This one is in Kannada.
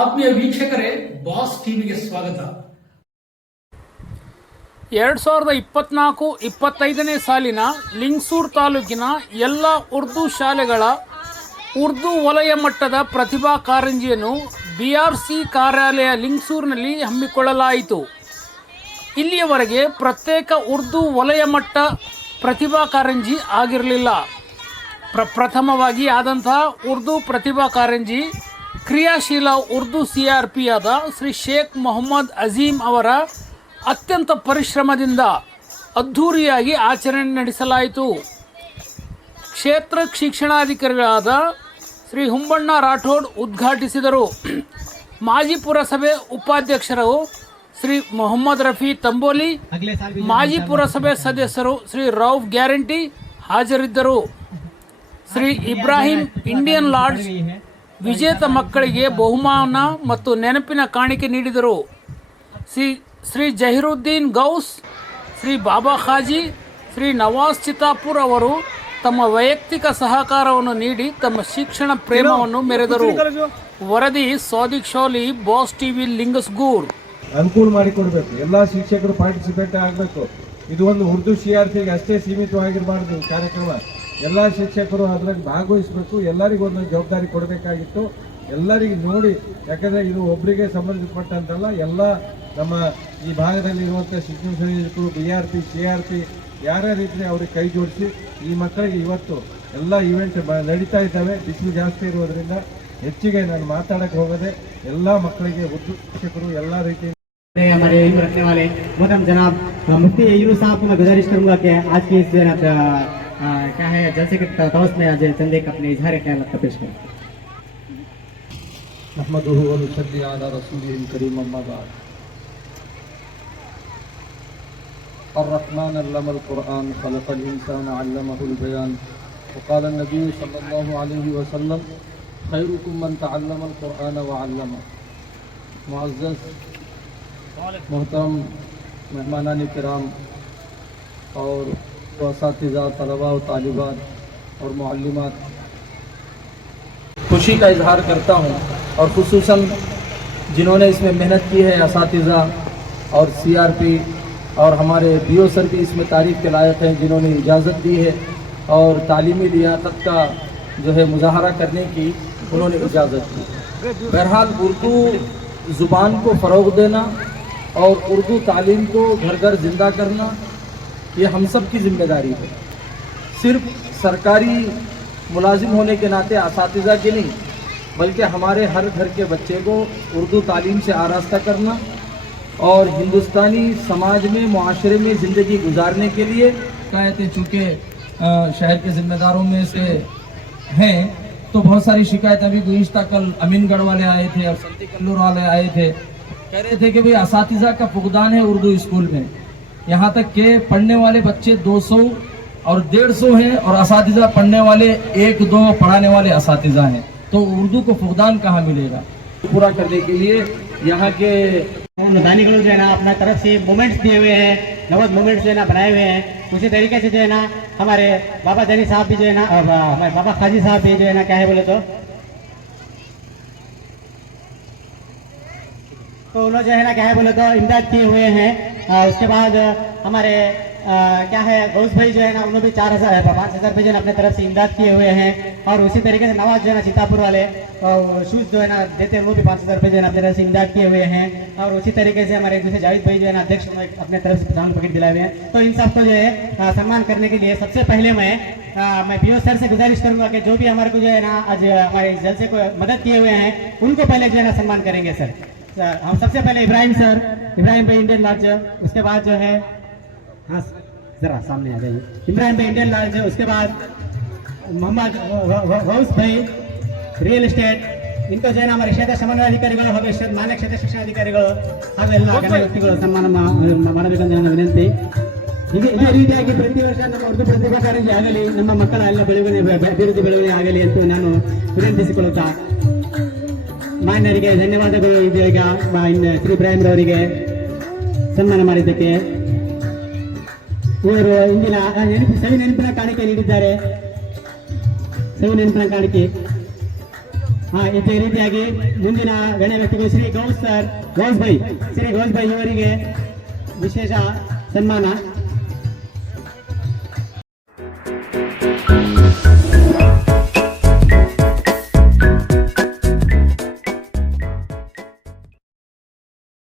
ಆತ್ಮೀಯ ವೀಕ್ಷಕರೇ, ಬಾಸ್ ಟಿವಿಗೆ ಸ್ವಾಗತ. ಎರಡು ಸಾವಿರದ ಇಪ್ಪತ್ನಾಲ್ಕು, ಇಪ್ಪತ್ತೈದನೇ ಸಾಲಿನ ಲಿಂಗ್ಸೂರ್ ತಾಲೂಕಿನ ಎಲ್ಲ ಉರ್ದು ಶಾಲೆಗಳ ಉರ್ದು ವಲಯ ಮಟ್ಟದ ಪ್ರತಿಭಾ ಕಾರಂಜಿಯನ್ನು ಬಿ ಆರ್ ಸಿ ಕಾರ್ಯಾಲಯ ಲಿಂಗ್ಸೂರಿನಲ್ಲಿ ಹಮ್ಮಿಕೊಳ್ಳಲಾಯಿತು. ಇಲ್ಲಿಯವರೆಗೆ ಪ್ರತ್ಯೇಕ ಉರ್ದು ವಲಯ ಮಟ್ಟ ಪ್ರತಿಭಾ ಕಾರಂಜಿ ಆಗಿರಲಿಲ್ಲ. ಪ್ರ, ಪ್ರಥಮವಾಗಿ ಆದಂತಹ ಉರ್ದು ಪ್ರತಿಭಾ ಕಾರಂಜಿ ಕ್ರಿಯಾಶೀಲ ಉರ್ದು ಸಿ ಆರ್ ಪಿಯಾದ ಶ್ರೀ ಶೇಖ್ ಮೊಹಮ್ಮದ್ ಅಜೀಮ್ ಅವರ ಅತ್ಯಂತ ಪರಿಶ್ರಮದಿಂದ ಅದ್ಧೂರಿಯಾಗಿ ಆಚರಣೆ ನಡೆಸಲಾಯಿತು. ಕ್ಷೇತ್ರ ಶಿಕ್ಷಣಾಧಿಕಾರಿಗಳಾದ ಶ್ರೀ ಹುಂಬಣ್ಣ ರಾಠೋಡ್ ಉದ್ಘಾಟಿಸಿದರು. ಮಾಜಿ ಪುರಸಭೆ ಉಪಾಧ್ಯಕ್ಷರು ಶ್ರೀ ಮೊಹಮ್ಮದ್ ರಫಿ ತಂಬೋಲಿ, ಮಾಜಿ ಪುರಸಭೆ ಸದಸ್ಯರು ಶ್ರೀ ರೌಫ್ ಗ್ಯಾರಂಟಿ ಹಾಜರಿದ್ದರು. ಶ್ರೀ ಇಬ್ರಾಹಿಂ ಇಂಡಿಯನ್ ಲಾಡ್ಜ್ ವಿಜೇತ ಮಕ್ಕಳಿಗೆ ಬಹುಮಾನ ಮತ್ತು ನೆನಪಿನ ಕಾಣಿಕೆ ನೀಡಿದರು. ಶ್ರೀ ಶ್ರೀ ಜಹೀರುದ್ದೀನ್ ಗೌಸ್ ಶ್ರೀ ಬಾಬಾ ಖಾಜಿ ಶ್ರೀ ನವಾಜ್ ಚಿತಾಪುರ್ ಅವರು ತಮ್ಮ ವೈಯಕ್ತಿಕ ಸಹಕಾರವನ್ನು ನೀಡಿ ತಮ್ಮ ಶಿಕ್ಷಣ ಪ್ರೇಮವನ್ನು ಮೆರೆದರು. ವರದಿ ಸಾದಿಕ್ ಶೋಲಿ ಬಾಸ್ ಟಿವಿ ಲಿಂಗಸ್ಗೂರ್ ಅನುಕೂಲ ಮಾಡಿಕೊಡ್ಬೇಕು. ಎಲ್ಲ ಶಿಕ್ಷಕರು ಪಾರ್ಟಿಸಿಪೇಟ್ ಆಗಬೇಕು. ಇದು ಒಂದು ಉರ್ದು ಸಿ ಆರ್ ಪಿಗೆ ಅಷ್ಟೇ ಸೀಮಿತವಾಗಿರಬಾರ್ದು ಕಾರ್ಯಕ್ರಮ. ಎಲ್ಲ ಶಿಕ್ಷಕರು ಅದ್ರಲ್ಲಿ ಭಾಗವಹಿಸಬೇಕು ಎಲ್ಲರಿಗೂ ಒಂದೊಂದು ಜವಾಬ್ದಾರಿ ಕೊಡಬೇಕಾಗಿತ್ತು ಎಲ್ಲರಿಗೂ ನೋಡಿ ಯಾಕಂದ್ರೆ ಇದು ಒಬ್ಬರಿಗೆ ಸಂಬಂಧಪಟ್ಟಂತಲ್ಲ ಎಲ್ಲ ನಮ್ಮ ಈ ಭಾಗದಲ್ಲಿ ಇರುವಂಥ ಶಿಕ್ಷಣ ಸಂಯೋಜಕರು B R P C R P ಯಾರ್ಯಾರ ಇದ್ರೆ ಅವ್ರಿಗೆ ಕೈ ಜೋಡಿಸಿ ಈ ಮಕ್ಕಳಿಗೆ ಇವತ್ತು ಎಲ್ಲ ಇವೆಂಟ್ ನಡೀತಾ ಇದ್ದಾವೆ ಬಿಸಿಲು ಜಾಸ್ತಿ ಇರುವುದರಿಂದ ಹೆಚ್ಚಿಗೆ ನಾನು ಮಾತಾಡಕ್ಕೆ ಹೋಗದೆ ಎಲ್ಲ ಮಕ್ಕಳಿಗೆ ಉರ್ದು ಶಿಕ್ಷಕರು ಎಲ್ಲ ರೀತಿ है हमारे इल्म रखने वाले मोहतरम जनाब अ, मुफ्ती यूनुस साहब को मैं गुजारिश करूंगा कि आज की इस کیا ہے؟ جل سکتا دوست نے آج چند ایک اپنے اظہار خیالات کا پیش کریں۔ محمد صلی على رسوله الكريم اما بعد۔ الرحمن علم القرآن، خلق الانسان، علمه البیان۔ وقال النبی صلی اللہ علیہ وسلم، خیرکم من تعلم القرآن وعلمه۔ معزز، محترم، مہمانان کرام، اور و اساتذہ طلباء و طالبات اور معلمات۔ خوشی کا اظہار کرتا ہوں اور خصوصاً جنہوں نے اس میں محنت کی ہے، اساتذہ اور سی آر پی اور ہمارے بی او سر بھی اس میں تعریف کے لائق ہیں، جنہوں نے اجازت دی ہے اور تعلیمی لیاقت کا جو ہے مظاہرہ کرنے کی انہوں نے اجازت دی۔ بہرحال اردو زبان کو فروغ دینا اور اردو تعلیم کو گھر گھر زندہ کرنا یہ ہم سب کی ذمہ داری ہے۔ صرف سرکاری ملازم ہونے کے ناطے اساتذہ کے نہیں، بلکہ ہمارے ہر گھر کے بچے کو اردو تعلیم سے آراستہ کرنا اور ہندوستانی سماج میں، معاشرے میں زندگی گزارنے کے لیے۔ شکایتیں چونکہ شہر کے ذمہ داروں میں سے ہیں، تو بہت ساری شکایتیں ابھی گزشتہ کل امین گڑھ والے آئے تھے اور سنتی کلور والے آئے تھے۔ کہہ رہے تھے کہ بھئی اساتذہ کا فقدان ہے اردو اسکول میں۔ یہاں تک کہ پڑھنے والے بچے دو سو اور ڈیڑھ سو ہیں اور اساتذہ پڑھنے والے ایک دو پڑھانے والے اساتذہ ہیں۔ تو اردو کو فقدان کہاں ملے گا؟ پورا کرنے کے لیے یہاں کے مدانی گلو جو ہے نا اپنا طرف سے مومنٹس دیے ہوئے ہیں نوز مومنٹس جو ہے نا بنائے ہوئے ہیں۔ اسی طریقے سے جو ہے نا ہمارے بابا دینی صاحب بھی جو ہے نا ہمارے بابا خاجی صاحب بھی جو ہے نا کیا ہے بولے تو؟ تو انہوں جو ہے نا کیا ہے بولے تو امداد کیے ہوئے ہیں۔ اس کے بعد ہمارے کیا ہے، غوث بھائی جو ہے نا، انہوں بھی چار ہزار، پانچ ہزار روپئے جو ہے اپنے طرف سے امداد کیے ہوئے ہیں۔ اور اسی طریقے سے نواز جو ہے نا سیتاپور والے شوز جو ہے نا دیتے ہیں، وہ بھی پانچ ہزار روپئے جو ہے اپنے طرف سے امداد کیے ہوئے ہیں۔ اور اسی طریقے سے ہمارے دوسرے جاوید بھائی جو ہے نا ادھیش اپنے طرف سے پچاون پکٹ دلائے ہوئے ہیں۔ تو ان سب کو جو ہے سنمان کرنے کے لیے سب سے پہلے میں میں پی او سر سے گزارش کروں گا کہ جو بھی ہمارے کو جو ہے نا، آج ہمارے جلسے کو مدد کیے ہوئے ہیں، ان کو پہلے جو ہے نا سنمان کریں گے، سر۔ हम सबसे पहले इब्राहिम सर इब्राहिम भाई इंडियन लार्ज उसके बाद जो है हाँ जरा सामने आ जाइए इब्राहिम भाई इंडियन लार्ज उसके बाद मोहम्मद ग- ग- गौस भाई ರಿಯಲ್ ಎಸ್ಟೇಟ್ ಇಂಥ ಜನ ನಮ್ಮ ಕ್ಷೇತ್ರ ಸಮನ್ವಯಾಧಿಕಾರಿಗಳು ಹಾಗೂ ಕ್ಷೇತ್ರ ಮಾನ್ಯ ಕ್ಷೇತ್ರ ಶಿಕ್ಷಣಾಧಿಕಾರಿಗಳು ಹಾಗೂ ಎಲ್ಲ ಗಣ್ಯ ವ್ಯಕ್ತಿಗಳು ಸನ್ಮಾನ ಮಾ- ಮಾಡಬೇಕೆಂದು ನನ್ನ ವಿನಂತಿ ಇದೇ ಇದೇ ರೀತಿಯಾಗಿ ಪ್ರತಿ ವರ್ಷ ನಮ್ಮ ಉರ್ದು ಪ್ರತಿಭಾ ಕಾರಂಜಿ ಆಗಲಿ ನಮ್ಮ ಮಕ್ಕಳ ಎಲ್ಲ ಬೆಳವಣಿಗೆ ಬೆ- ಬೆ- ಅಭಿವೃದ್ಧಿ ಬೆಳವಣಿಗೆ ಆಗಲಿ ಅಂತ ನಾನು ವಿನಂತಿಸಿಕೊಳ್ಳುತ್ತಾ ಮಾನ್ಯರಿಗೆ ಧನ್ಯವಾದಗಳು. ಇದೀಗ ಶ್ರೀ ಇಬ್ರಾಹಿಂರವರಿಗೆ ಸನ್ಮಾನ ಮಾಡಿದ್ದಕ್ಕೆ ಇವರು ಇಂದಿನ ನೆನಪು, ಸವಿ ನೆನಪಿನ ಕಾಣಿಕೆ ನೀಡಿದ್ದಾರೆ. ಸವಿ ನೆನಪಿನ ಕಾಣಿಕೆ. ಹಾ ಇದೇ ರೀತಿಯಾಗಿ ಮುಂದಿನ ಗಣ್ಯ ವ್ಯಕ್ತಿಗಳು ಶ್ರೀ ಗೌಸ್ ಸರ್, ಗೌಸ್ ಭೈ ಶ್ರೀ ಗೌಸ್ ಭೈ ಇವರಿಗೆ ವಿಶೇಷ ಸನ್ಮಾನ.